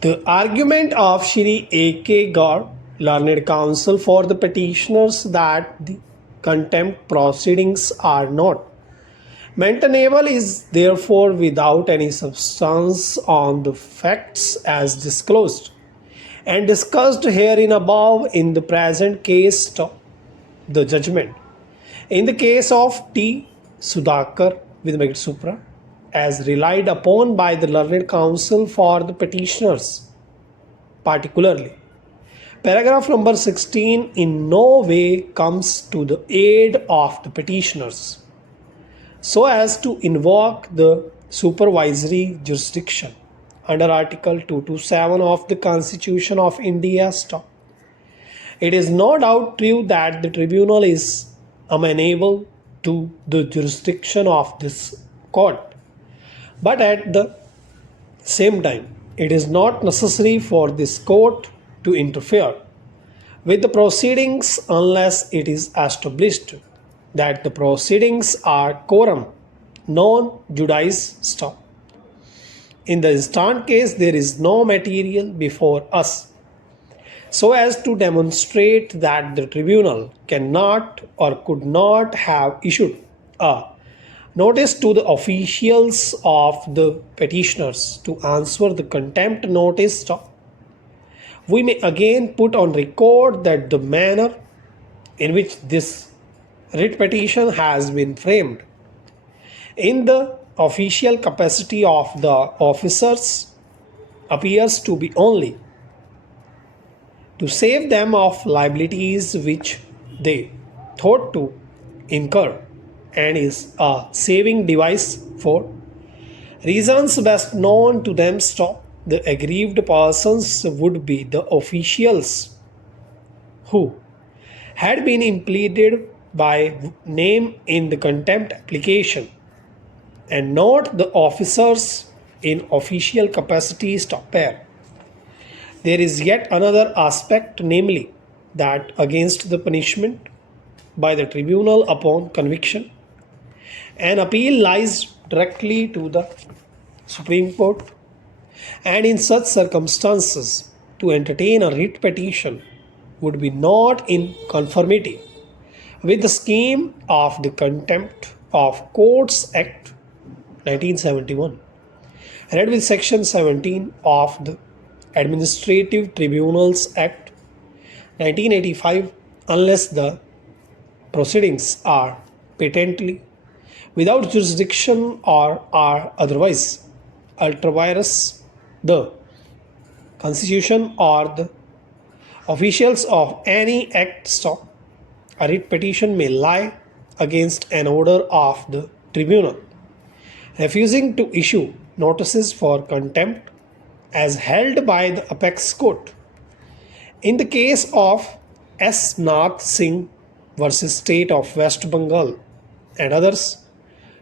The argument of Shri A.K. Gaur, learned counsel for the petitioners, that the contempt proceedings are not maintainable is therefore without any substance on the facts as disclosed and discussed herein above in the present case the judgment. In the case of T. Sudhakar with Megit Supra, as relied upon by the learned counsel for the petitioners, particularly, paragraph number 16 in no way comes to the aid of the petitioners so as to invoke the supervisory jurisdiction under Article 227 of the Constitution of India. It is no doubt true that the tribunal is amenable to the jurisdiction of this court, but at the same time, it is not necessary for this court to interfere with the proceedings unless it is established that the proceedings are quorum non judice. In the instant case, there is no material before us so as to demonstrate that the tribunal cannot or could not have issued a notice to the officials of the petitioners to answer the contempt notice. We may again put on record that the manner in which this writ petition has been framed in the official capacity of the officers appears to be only to save them of liabilities which they thought to incur, and is a saving device for reasons best known to them. The aggrieved persons would be the officials who had been impleaded by name in the contempt application, and not the officers in official capacity. Pair. There is yet another aspect, namely that against the punishment by the tribunal upon conviction, an appeal lies directly to the Supreme Court, and in such circumstances to entertain a writ petition would be not in conformity with the scheme of the Contempt of Courts Act 1971, read with Section 17 of the Administrative Tribunals Act 1985, unless the proceedings are patently without jurisdiction or are otherwise ultra vires the Constitution or the officials of any act. A writ petition may lie against an order of the tribunal refusing to issue notices for contempt as held by the apex court. In the case of S. Nath Singh versus State of West Bengal and others,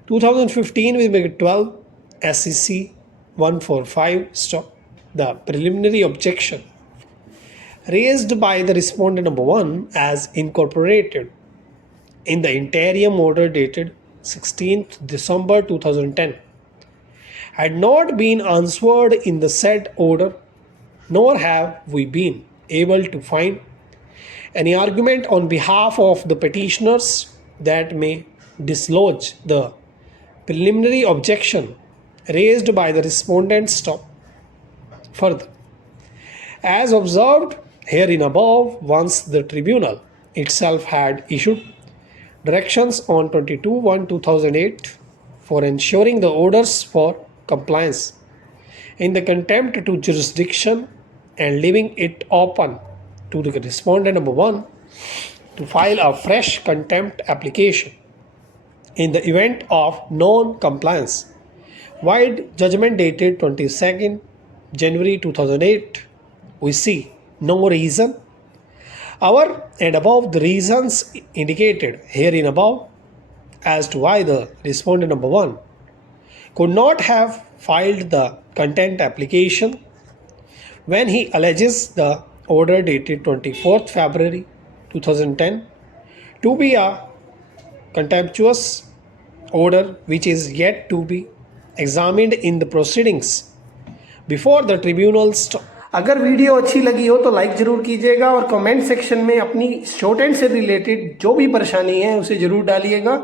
2015 with 12 SEC 145, the preliminary objection raised by the respondent number 1 as incorporated in the interim order dated 16th December 2010 had not been answered in the said order, nor have we been able to find any argument on behalf of the petitioners that may dislodge the preliminary objection raised by the respondents. Further, as observed herein above, once the tribunal itself had issued directions on 22/1/2008 for ensuring the orders for compliance in the contempt to jurisdiction and leaving it open to the respondent number 1 to file a fresh contempt application in the event of non-compliance. Wide judgment dated 22nd January 2008, we see no reason our and above the reasons indicated herein above as to why the respondent number 1 could not have filed the contempt application when he alleges the order dated 24th February 2010 to be a contemptuous order which is yet to be examined in the proceedings before the tribunal starts. अगर video अच्छी लगी हो तो like जरूर कीजिएगा और comment section में अपनी शॉर्ट हैंड से रिलेटेड जो भी परेशानी है उसे जरूर डालिएगा।